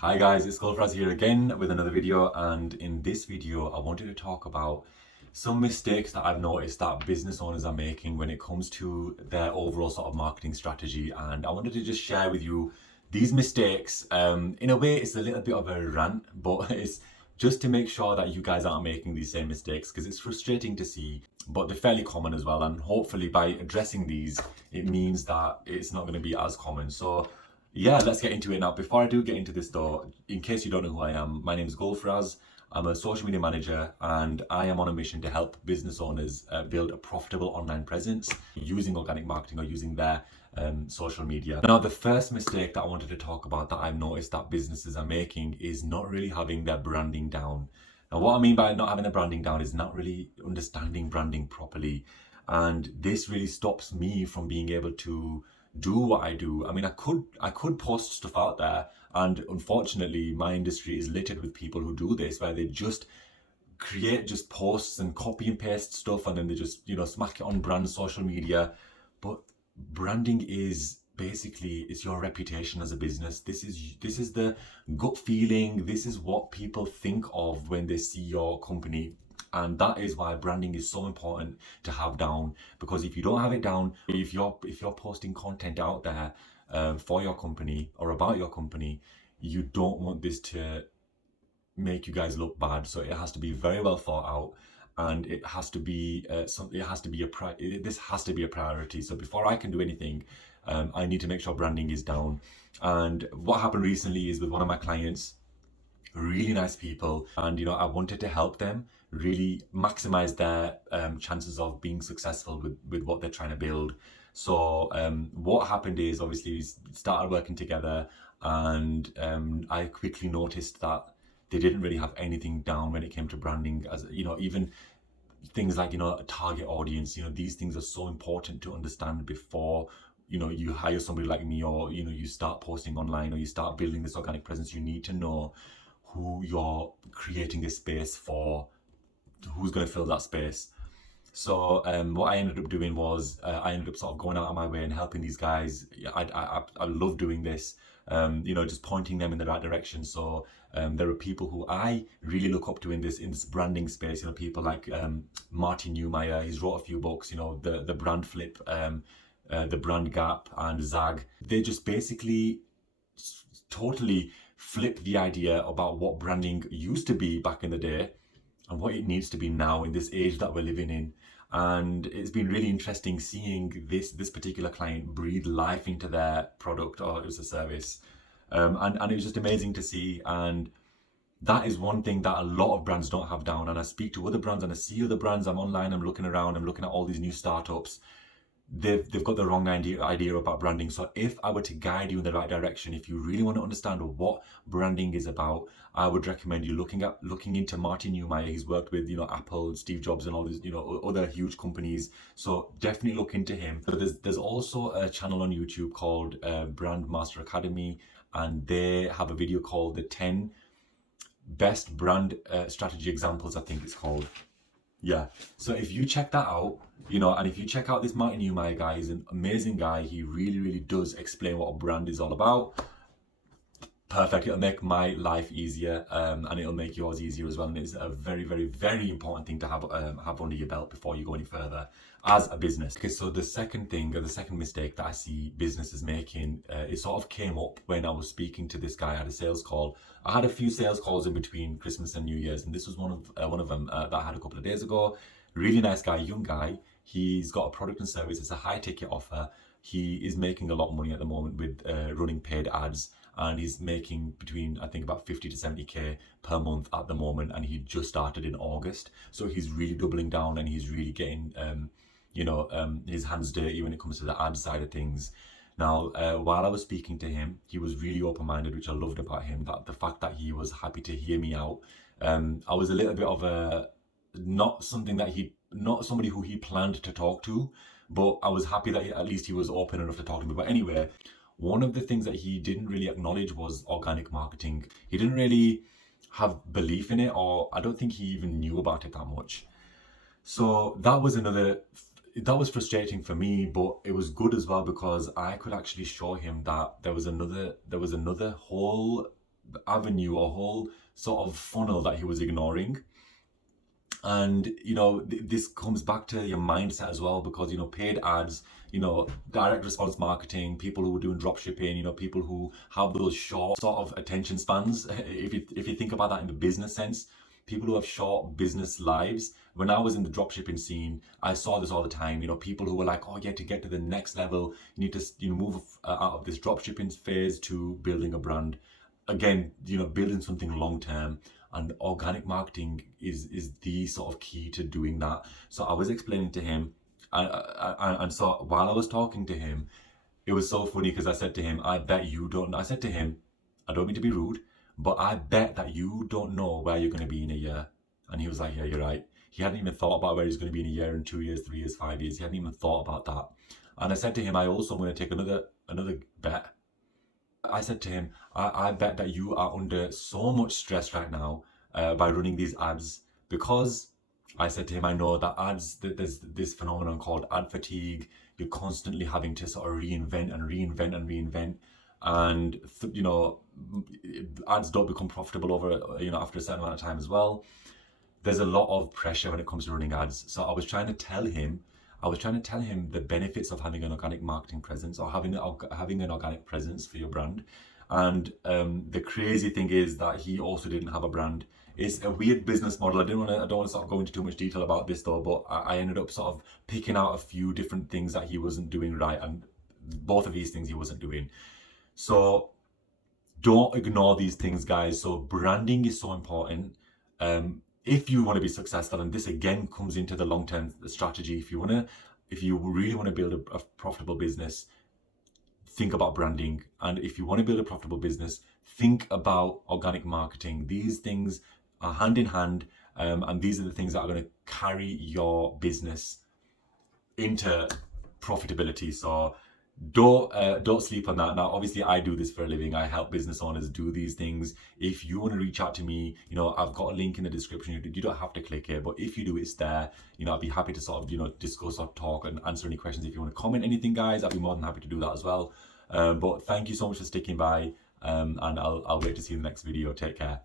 Hi guys, it's Gulfraz here again with another video, and in this video I wanted to talk about some mistakes that I've noticed that business owners are making when it comes to their overall sort of marketing strategy. And I wanted to just share with you these mistakes. In a way it's a little bit of a rant, but it's just to make sure that you guys aren't making these same mistakes, because it's frustrating to see, but they're fairly common as well. And hopefully by addressing these, it means that it's not going to be as common. So yeah, let's get into it now. Before I do get into this though, in case you don't know who I am, my name is Gulfraz. I'm a social media manager, and I am on a mission to help business owners build a profitable online presence using organic marketing or using their social media. Now, the first mistake that I wanted to talk about that I've noticed that businesses are making is not really having their branding down. Now, what I mean by not having the branding down is not really understanding branding properly. And this really stops me from being able to do what I do. I mean, I could post stuff out there, and unfortunately my industry is littered with people who do this, where they just create just posts and copy and paste stuff, and then they just, smack it on brand social media. But branding is basically, it's your reputation as a business. This is the gut feeling. This is what people think of when they see your company. And that is why branding is so important to have down, because if you don't have it down, if you're posting content out there for your company or about your company, you don't want this to make you guys look bad. So it has to be very well thought out, and it has to be this has to be a priority. So before I can do anything, I need to make sure branding is down. And what happened recently is with one of my clients, really nice people, and I wanted to help them really maximize their chances of being successful with what they're trying to build. So what happened is, obviously we started working together, and I quickly noticed that they didn't really have anything down when it came to branding. As even things like a target audience, these things are so important to understand before you hire somebody like me, or you start posting online, or you start building this organic presence. You need to know who you're creating a space for, who's going to fill that space. So what I ended up doing was I ended up sort of going out of my way and helping these guys. I love doing this, just pointing them in the right direction. So there are people who I really look up to in this branding space. People like Martin Newmeyer. He's wrote a few books. The Brand Flip, the Brand Gap, and Zag. They just basically totally flip the idea about what branding used to be back in the day and what it needs to be now in this age that we're living in. And it's been really interesting seeing this particular client breathe life into their product, or it was a service, and it was just amazing to see. And that is one thing that a lot of brands don't have down. And I speak to other brands, and I see other brands. I'm online, I'm looking around, I'm looking at all these new startups. They've got the wrong idea about branding. So if I were to guide you in the right direction, if you really want to understand what branding is about, I would recommend you looking into Martin Newmeyer. He's worked with Apple, Steve Jobs, and all these other huge companies. So definitely look into him. But there's also a channel on YouTube called Brand Master Academy, and they have a video called the 10 best brand strategy examples, I think it's called. Yeah, so if you check that out, and if you check out this Martin Newmeyer guy, he's an amazing guy. He really, really does explain what a brand is all about. Perfect. It'll make my life easier, and it'll make yours easier as well. And it's a very, very, very important thing to have under your belt before you go any further as a business. Okay, so the second thing, or the second mistake that I see businesses making, it sort of came up when I was speaking to this guy. I had a sales call. I had a few sales calls in between Christmas and New Year's, and this was one of them that I had a couple of days ago. Really nice guy, young guy. He's got a product and service. It's a high ticket offer. He is making a lot of money at the moment with running paid ads, and he's making between, I think, about 50 to 70k per month at the moment, and he just started in August. So he's really doubling down, and he's really getting his hands dirty when it comes to the ad side of things. Now, while I was speaking to him, he was really open-minded, which I loved about him, that the fact that he was happy to hear me out. I was a little bit of a not somebody who he planned to talk to, but I was happy that at least he was open enough to talk to me. But anyway, one of the things that he didn't really acknowledge was organic marketing. He didn't really have belief in it, or I don't think he even knew about it that much. So that was frustrating for me, but it was good as well, because I could actually show him that there was another whole avenue, a whole sort of funnel that he was ignoring. And this comes back to your mindset as well, because paid ads, direct response marketing, people who are doing drop shipping, people who have those short sort of attention spans. If you think about that in the business sense, people who have short business lives. When I was in the drop shipping scene, I saw this all the time. People who were like, oh yeah, to get to the next level, you need to move out of this drop shipping phase to building a brand. Again, building something long term. And organic marketing is the sort of key to doing that. So I was explaining to him, and so while I was talking to him, it was so funny because I said to him, I said to him, I don't mean to be rude, but I bet that you don't know where you're going to be in a year. And he was like, yeah, you're right. He hadn't even thought about where he's going to be in a year, in 2 years, 3 years, 5 years. He hadn't even thought about that. And I said to him, I also am going to take another bet. I said to him, I bet that you are under so much stress right now by running these ads, because I said to him, I know that there's this phenomenon called ad fatigue. You're constantly having to sort of reinvent and reinvent and reinvent. And, ads don't become profitable over, after a certain amount of time as well. There's a lot of pressure when it comes to running ads. So I was trying to tell him the benefits of having an organic marketing presence, or having an organic presence for your brand. And the crazy thing is that he also didn't have a brand. It's a weird business model. I don't want to sort of go into too much detail about this though, but I ended up sort of picking out a few different things that he wasn't doing right, and both of these things he wasn't doing. So don't ignore these things, guys. So branding is so important. If you want to be successful, and this again comes into the long-term strategy, if you really want to build a profitable business, think about branding. And if you want to build a profitable business, think about organic marketing. These things are hand in hand, and these are the things that are going to carry your business into profitability. So don't sleep on that. Now, obviously, I do this for a living. I help business owners do these things. If you want to reach out to me, I've got a link in the description. You don't have to click it, but if you do, it's there. I'd be happy to sort of discuss or talk and answer any questions. If you want to comment anything, guys, I'd be more than happy to do that as well. But thank you so much for sticking by, and I'll wait to see you in the next video. Take care.